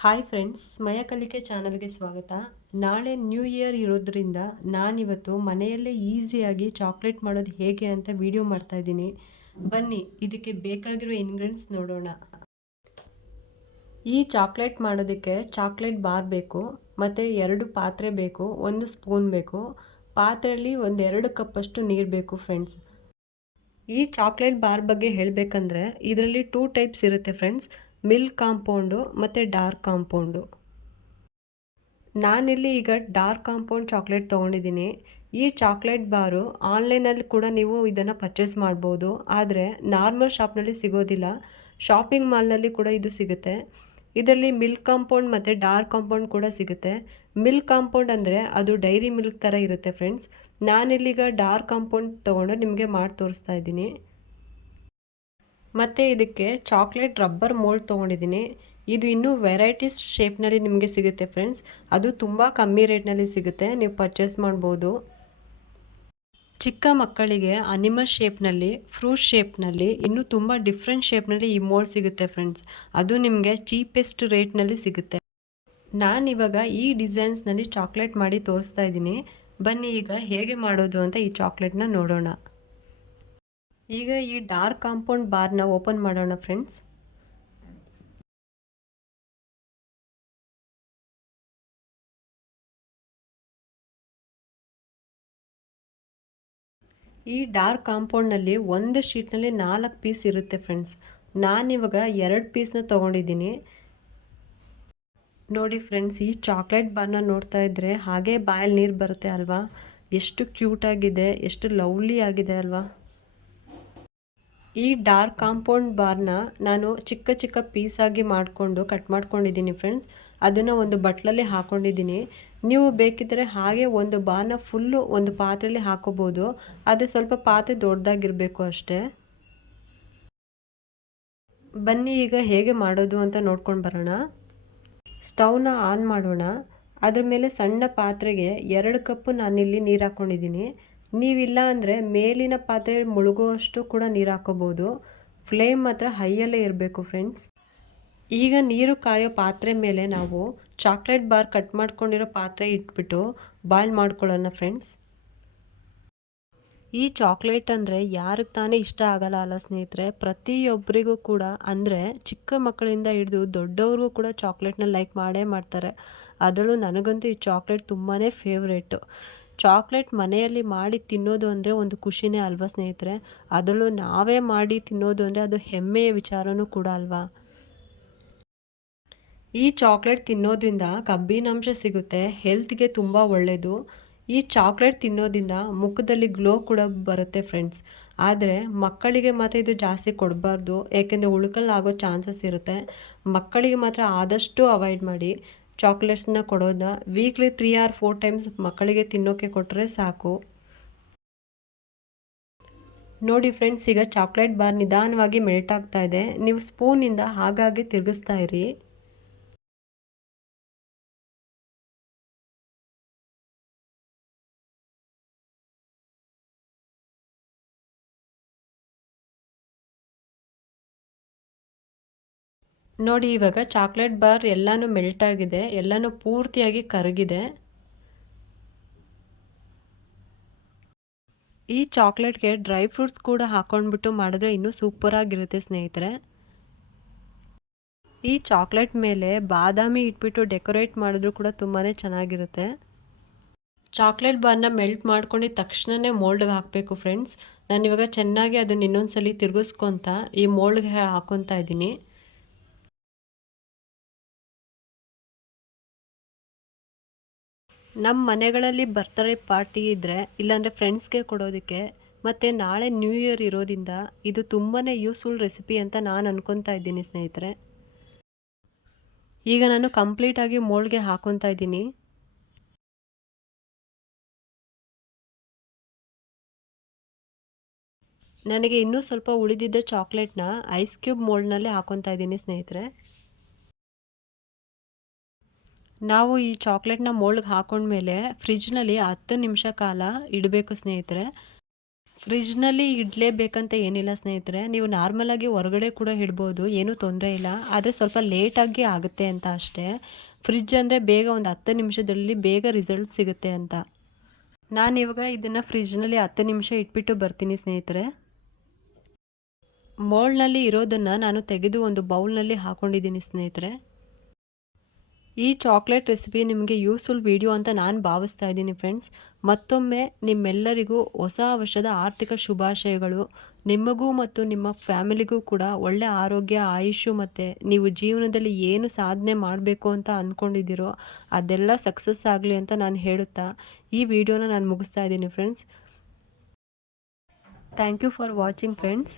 Hi friends ಸ್ಮಯ ಕಲಿಕೆ ಚಾನಲ್ಗೆ ಸ್ವಾಗತ. ನಾಳೆ ನ್ಯೂ ಇಯರ್ ಇರೋದ್ರಿಂದ ನಾನಿವತ್ತು ಮನೆಯಲ್ಲೇ ಈಸಿಯಾಗಿ ಚಾಕ್ಲೇಟ್ ಮಾಡೋದು ಹೇಗೆ ಅಂತ ವಿಡಿಯೋ ಮಾಡ್ತಾ ಇದ್ದೀನಿ. ಬನ್ನಿ, ಇದಕ್ಕೆ ಬೇಕಾಗಿರೋ ಇಂಗ್ರೀಡಿಯೆಂಟ್ಸ್ ನೋಡೋಣ. ಈ ಚಾಕ್ಲೇಟ್ ಮಾಡೋದಕ್ಕೆ ಚಾಕ್ಲೇಟ್ ಬಾರ್ ಬೇಕು, ಮತ್ತು ಎರಡು ಪಾತ್ರೆ ಬೇಕು, ಒಂದು ಸ್ಪೂನ್ ಬೇಕು, ಪಾತ್ರೆಯಲ್ಲಿ ಒಂದು ಎರಡು ಕಪ್ಪಷ್ಟು ನೀರು ಬೇಕು ಫ್ರೆಂಡ್ಸ್ ಈ ಚಾಕ್ಲೇಟ್ ಬಾರ್ ಬಗ್ಗೆ ಹೇಳಬೇಕಂದ್ರೆ, ಇದರಲ್ಲಿ ಟೂ ಟೈಪ್ಸ್ ಇರುತ್ತೆ ಫ್ರೆಂಡ್ಸ್ ಮಿಲ್ಕ್ ಕಾಂಪೌಂಡು ಮತ್ತು ಡಾರ್ಕ್ ಕಾಂಪೌಂಡು. ನಾನಿಲ್ಲಿ ಈಗ ಡಾರ್ಕ್ ಕಾಂಪೌಂಡ್ ಚಾಕ್ಲೇಟ್ ತೊಗೊಂಡಿದ್ದೀನಿ. ಈ ಚಾಕ್ಲೇಟ್ ಬಾರು ಆನ್ಲೈನಲ್ಲಿ ಕೂಡ ನೀವು ಇದನ್ನು ಪರ್ಚೇಸ್ ಮಾಡ್ಬೋದು. ಆದರೆ ನಾರ್ಮಲ್ ಶಾಪ್ನಲ್ಲಿ ಸಿಗೋದಿಲ್ಲ. ಶಾಪಿಂಗ್ ಮಾಲ್ನಲ್ಲಿ ಕೂಡ ಇದು ಸಿಗುತ್ತೆ. ಇದರಲ್ಲಿ ಮಿಲ್ಕ್ ಕಾಂಪೌಂಡ್ ಮತ್ತು ಡಾರ್ಕ್ ಕಾಂಪೌಂಡ್ ಕೂಡ ಸಿಗುತ್ತೆ. ಮಿಲ್ಕ್ ಕಾಂಪೌಂಡ್ ಅಂದರೆ ಅದು ಡೈರಿ ಮಿಲ್ಕ್ ಥರ ಇರುತ್ತೆ ಫ್ರೆಂಡ್ಸ್. ನಾನಿಲ್ಲೀಗ ಡಾರ್ಕ್ ಕಾಂಪೌಂಡ್ ತೊಗೊಂಡು ನಿಮಗೆ ಮಾಡಿ ತೋರಿಸ್ತಾ ಇದ್ದೀನಿ. ಮತ್ತು ಇದಕ್ಕೆ ಚಾಕ್ಲೇಟ್ ರಬ್ಬರ್ ಮೋಲ್ಡ್ ತೊಗೊಂಡಿದ್ದೀನಿ. ಇದು ಇನ್ನೂ ವೆರೈಟೀಸ್ ಶೇಪ್ನಲ್ಲಿ ನಿಮಗೆ ಸಿಗುತ್ತೆ ಫ್ರೆಂಡ್ಸ್. ಅದು ತುಂಬ ಕಮ್ಮಿ ರೇಟ್ನಲ್ಲಿ ಸಿಗುತ್ತೆ. ನೀವು ಪರ್ಚೇಸ್ ಮಾಡ್ಬೋದು. ಚಿಕ್ಕ ಮಕ್ಕಳಿಗೆ ಅನಿಮಲ್ ಶೇಪ್ನಲ್ಲಿ, ಫ್ರೂಟ್ ಶೇಪ್ನಲ್ಲಿ ಇನ್ನೂ ತುಂಬ ಡಿಫ್ರೆಂಟ್ ಶೇಪ್ನಲ್ಲಿ ಈ ಮೋಲ್ಡ್ ಸಿಗುತ್ತೆ ಫ್ರೆಂಡ್ಸ್. ಅದು ನಿಮಗೆ ಚೀಪೆಸ್ಟ್ ರೇಟ್ನಲ್ಲಿ ಸಿಗುತ್ತೆ. ನಾನಿವಾಗ ಈ ಡಿಸೈನ್ಸ್ನಲ್ಲಿ ಚಾಕ್ಲೇಟ್ ಮಾಡಿ ತೋರಿಸ್ತಾ ಇದ್ದೀನಿ. ಬನ್ನಿ ಈಗ ಹೇಗೆ ಮಾಡೋದು ಅಂತ ಈ ಚಾಕ್ಲೇಟ್ನ ನೋಡೋಣ. ಈಗ ಈ ಡಾರ್ಕ್ ಕಾಂಪೌಂಡ್ ಬಾರ್ನ ಓಪನ್ ಮಾಡೋಣ ಫ್ರೆಂಡ್ಸ್ ಈ ಡಾರ್ಕ್ ಕಾಂಪೌಂಡ್ನಲ್ಲಿ ಒಂದು ಶೀಟ್ನಲ್ಲಿ ನಾಲ್ಕು ಪೀಸ್ ಇರುತ್ತೆ ಫ್ರೆಂಡ್ಸ್ ನಾನಿವಾಗ ಎರಡು ಪೀಸ್ನ ತೊಗೊಂಡಿದ್ದೀನಿ. ನೋಡಿ ಫ್ರೆಂಡ್ಸ್ ಈ ಚಾಕ್ಲೇಟ್ ಬಾರ್ನ ನೋಡ್ತಾ ಇದ್ದರೆ ಹಾಗೆ ಬಾಯಲ್ಲಿ ನೀರು ಬರುತ್ತೆ ಅಲ್ವಾ? ಎಷ್ಟು ಕ್ಯೂಟಾಗಿದೆ ಎಷ್ಟು ಲವ್ಲಿ ಆಗಿದೆ ಅಲ್ವಾ? ಈ ಡಾರ್ಕ್ ಕಾಂಪೌಂಡ್ ಬಾರ್ನ ನಾನು ಚಿಕ್ಕ ಚಿಕ್ಕ ಪೀಸಾಗಿ ಮಾಡಿಕೊಂಡು ಕಟ್ ಮಾಡ್ಕೊಂಡಿದ್ದೀನಿ ಫ್ರೆಂಡ್ಸ್. ಅದನ್ನು ಒಂದು ಬಟ್ಲಲ್ಲಿ ಹಾಕ್ಕೊಂಡಿದ್ದೀನಿ ನೀವು ಬೇಕಿದ್ದರೆ ಹಾಗೆ ಒಂದು ಬಾರ್ನ ಫುಲ್ಲು ಒಂದು ಪಾತ್ರೆಯಲ್ಲಿ ಹಾಕೋಬೋದು. ಆದರೆ ಸ್ವಲ್ಪ ಪಾತ್ರೆ ದೊಡ್ಡದಾಗಿರಬೇಕು ಅಷ್ಟೇ. ಬನ್ನಿ ಈಗ ಹೇಗೆ ಮಾಡೋದು ಅಂತ ನೋಡ್ಕೊಂಡು ಬರೋಣ. ಸ್ಟವ್ನ ಆನ್ ಮಾಡೋಣ. ಅದ್ರ ಮೇಲೆ ಸಣ್ಣ ಪಾತ್ರೆಗೆ ಎರಡು ಕಪ್ಪು ನಾನಿಲ್ಲಿ ನೀರು ಹಾಕ್ಕೊಂಡಿದ್ದೀನಿ ನೀವಿಲ್ಲ ಅಂದರೆ ಮೇಲಿನ ಪಾತ್ರೆ ಮುಳುಗುವಷ್ಟು ಕೂಡ ನೀರು ಹಾಕೋಬೋದು. ಫ್ಲೇಮ್ ಮಾತ್ರ ಹೈಯಲ್ಲೇ ಇರಬೇಕು ಫ್ರೆಂಡ್ಸ್. ಈಗ ನೀರು ಕಾಯೋ ಪಾತ್ರೆ ಮೇಲೆ ನಾವು ಚಾಕ್ಲೇಟ್ ಬಾರ್ ಕಟ್ ಮಾಡ್ಕೊಂಡಿರೋ ಪಾತ್ರೆ ಇಟ್ಬಿಟ್ಟು ಬಾಯ್ಲ್ ಮಾಡ್ಕೊಳ್ಳೋಣ ಫ್ರೆಂಡ್ಸ್. ಈ ಚಾಕ್ಲೇಟ್ ಅಂದರೆ ಯಾರಿಗೆ ತಾನೇ ಇಷ್ಟ ಆಗಲ್ಲ ಅಲ್ಲ ಸ್ನೇಹಿತರೆ ಪ್ರತಿಯೊಬ್ಬರಿಗೂ ಕೂಡ ಅಂದರೆ ಚಿಕ್ಕ ಮಕ್ಕಳಿಂದ ಹಿಡಿದು ದೊಡ್ಡವ್ರಿಗೂ ಕೂಡ ಚಾಕ್ಲೇಟ್ನ ಲೈಕ್ ಮಾಡೇ ಮಾಡ್ತಾರೆ. ಅದರಲ್ಲೂ ನನಗಂತೂ ಈ ಚಾಕ್ಲೇಟ್ ತುಂಬಾ ಫೇವ್ರೇಟು. ಚಾಕ್ಲೇಟ್ ಮನೆಯಲ್ಲಿ ಮಾಡಿ ತಿನ್ನೋದು ಅಂದರೆ ಒಂದು ಖುಷಿನೇ ಅಲ್ವಾ ಸ್ನೇಹಿತರೆ? ಅದರಲ್ಲೂ ನಾವೇ ಮಾಡಿ ತಿನ್ನೋದು ಅಂದರೆ ಅದು ಹೆಮ್ಮೆಯ ವಿಚಾರವೂ ಕೂಡ ಅಲ್ವಾ? ಈ ಚಾಕ್ಲೇಟ್ ತಿನ್ನೋದ್ರಿಂದ ಕಬ್ಬಿನಾಂಶ ಸಿಗುತ್ತೆ, ಹೆಲ್ತ್ಗೆ ತುಂಬ ಒಳ್ಳೆಯದು ಈ ಚಾಕ್ಲೇಟ್ ತಿನ್ನೋದ್ರಿಂದ ಮುಖದಲ್ಲಿ ಗ್ಲೋ ಕೂಡ ಬರುತ್ತೆ ಫ್ರೆಂಡ್ಸ್. ಆದರೆ ಮಕ್ಕಳಿಗೆ ಮಾತ್ರ ಇದು ಜಾಸ್ತಿ ಕೊಡಬಾರ್ದು ಏಕೆಂದರೆ ಉಳ್ಕಲ್ಲಾಗೋ ಚಾನ್ಸಸ್ ಇರುತ್ತೆ. ಮಕ್ಕಳಿಗೆ ಮಾತ್ರ ಆದಷ್ಟು ಅವಾಯ್ಡ್ ಮಾಡಿ. ಚಾಕ್ಲೇಟ್ಸ್ನ ಕೊಡೋದ. Weekly three or four times ಮಕ್ಕಳಿಗೆ ತಿನ್ನೋಕೆ ಕೊಟ್ಟರೆ ಸಾಕು. ನೋಡಿ ಫ್ರೆಂಡ್ಸ್, ಈಗ ಚಾಕ್ಲೇಟ್ ಬಾರ್ ನಿಧಾನವಾಗಿ ಮೆಲ್ಟ್ ಆಗ್ತಾ ಇದೆ. ನೀವು ಸ್ಪೂನಿಂದ ಹಾಗಾಗಿ ತಿರುಗಿಸ್ತಾ ಇರಿ. ನೋಡಿ ಇವಾಗ ಚಾಕ್ಲೇಟ್ ಬಾರ್ ಎಲ್ಲನೂ ಮೆಲ್ಟ್ ಆಗಿದೆ, ಎಲ್ಲನೂ ಪೂರ್ತಿಯಾಗಿ ಕರಗಿದೆ. ಈ ಚಾಕ್ಲೇಟ್ಗೆ ಡ್ರೈ ಫ್ರೂಟ್ಸ್ ಕೂಡ ಹಾಕೊಂಡ್ಬಿಟ್ಟು ಮಾಡಿದ್ರೆ ಇನ್ನೂ ಸೂಪರಾಗಿರುತ್ತೆ ಸ್ನೇಹಿತರೆ. ಈ ಚಾಕ್ಲೇಟ್ ಮೇಲೆ ಬಾದಾಮಿ ಇಟ್ಬಿಟ್ಟು ಡೆಕೋರೇಟ್ ಮಾಡಿದ್ರು ಕೂಡ ತುಂಬಾ ಚೆನ್ನಾಗಿರುತ್ತೆ. ಚಾಕ್ಲೇಟ್ ಬಾರ್ನ ಮೆಲ್ಟ್ ಮಾಡ್ಕೊಂಡಿದ್ದ ತಕ್ಷಣವೇ ಮೋಲ್ಡ್ಗೆ ಹಾಕಬೇಕು ಫ್ರೆಂಡ್ಸ್. ನಾನು ಇವಾಗ ಚೆನ್ನಾಗಿ ಅದನ್ನು ಇನ್ನೊಂದ್ಸಲಿ ತಿರುಗಿಸ್ಕೊತ ಈ ಮೋಲ್ಡ್ಗೆ ಹಾಕೊತಾ ಇದ್ದೀನಿ. ನಮ್ಮ ಮನೆಗಳಲ್ಲಿ ಬರ್ತಡೇ ಪಾರ್ಟಿ ಇದ್ದರೆ ಇಲ್ಲಾಂದರೆ ಫ್ರೆಂಡ್ಸ್ಗೆ ಕೊಡೋದಕ್ಕೆ, ಮತ್ತು ನಾಳೆ ನ್ಯೂ ಇಯರ್ ಇರೋದಿಂದ ಇದು ತುಂಬಾ ಯೂಸ್ಫುಲ್ ರೆಸಿಪಿ ಅಂತ ನಾನು ಅನ್ಕೊತಾ ಇದ್ದೀನಿ ಸ್ನೇಹಿತರೆ. ಈಗ ನಾನು ಕಂಪ್ಲೀಟಾಗಿ ಮೋಳ್ಗೆ ಹಾಕೊತಾ ಇದ್ದೀನಿ. ನನಗೆ ಇನ್ನೂ ಸ್ವಲ್ಪ ಉಳಿದಿದ್ದ ಚಾಕ್ಲೇಟ್ನ ಐಸ್ ಕ್ಯೂಬ್ ಮೋಲ್ಡ್ನಲ್ಲೇ ಹಾಕೊತಾ ಇದ್ದೀನಿ ಸ್ನೇಹಿತರೆ. ನಾವು ಈ ಚಾಕ್ಲೇಟ್ನ ಮೋಲ್ಡ್ಗೆ ಹಾಕೊಂಡ್ಮೇಲೆ ಫ್ರಿಜ್ನಲ್ಲಿ ಹತ್ತು ನಿಮಿಷ ಕಾಲ ಇಡಬೇಕು ಸ್ನೇಹಿತರೆ. ಫ್ರಿಜ್ನಲ್ಲಿ ಇಡಲೇಬೇಕಂತ ಏನಿಲ್ಲ ಸ್ನೇಹಿತರೆ. ನೀವು ನಾರ್ಮಲಾಗಿ ಹೊರಗಡೆ ಕೂಡ ಇಡ್ಬೋದು, ಏನೂ ತೊಂದರೆ ಇಲ್ಲ. ಆದರೆ ಸ್ವಲ್ಪ ಲೇಟಾಗಿ ಆಗುತ್ತೆ ಅಂತ ಅಷ್ಟೇ. ಫ್ರಿಜ್ ಅಂದರೆ ಬೇಗ ಒಂದು ಹತ್ತು ನಿಮಿಷದಲ್ಲಿ ಬೇಗ ರಿಸಲ್ಟ್ ಸಿಗುತ್ತೆ ಅಂತ. ನಾನು ಇವಾಗ ಇದನ್ನು ಫ್ರಿಜ್ನಲ್ಲಿ ಹತ್ತು ನಿಮಿಷ ಇಟ್ಬಿಟ್ಟು ಬರ್ತೀನಿ ಸ್ನೇಹಿತರೆ. ಮೋಲ್ಡ್ನಲ್ಲಿ ಇರೋದನ್ನು ನಾನು ತೆಗೆದು ಒಂದು ಬೌಲ್ನಲ್ಲಿ ಹಾಕೊಂಡಿದ್ದೀನಿ ಸ್ನೇಹಿತರೆ. ಈ ಚಾಕ್ಲೇಟ್ ರೆಸಿಪಿ ನಿಮಗೆ ಯೂಸ್ಫುಲ್ ವಿಡಿಯೋ ಅಂತ ನಾನು ಭಾವಿಸ್ತಾ ಇದ್ದೀನಿ ಫ್ರೆಂಡ್ಸ್. ಮತ್ತೊಮ್ಮೆ ನಿಮ್ಮೆಲ್ಲರಿಗೂ ಹೊಸ ವರ್ಷದ ಆರ್ಥಿಕ ಶುಭಾಶಯಗಳು. ನಿಮಗೂ ಮತ್ತು ನಿಮ್ಮ ಫ್ಯಾಮಿಲಿಗೂ ಕೂಡ ಒಳ್ಳೆ ಆರೋಗ್ಯ ಆಯುಷು ಮತ್ತು ನೀವು ಜೀವನದಲ್ಲಿ ಏನು ಸಾಧನೆ ಮಾಡಬೇಕು ಅಂತ ಅಂದ್ಕೊಂಡಿದ್ದೀರೋ ಅದೆಲ್ಲ ಸಕ್ಸಸ್ ಆಗಲಿ ಅಂತ ನಾನು ಹೇಳುತ್ತಾ ಈ ವಿಡಿಯೋನ ನಾನು ಮುಗಿಸ್ತಾ ಇದ್ದೀನಿ friends. Thank you for watching friends.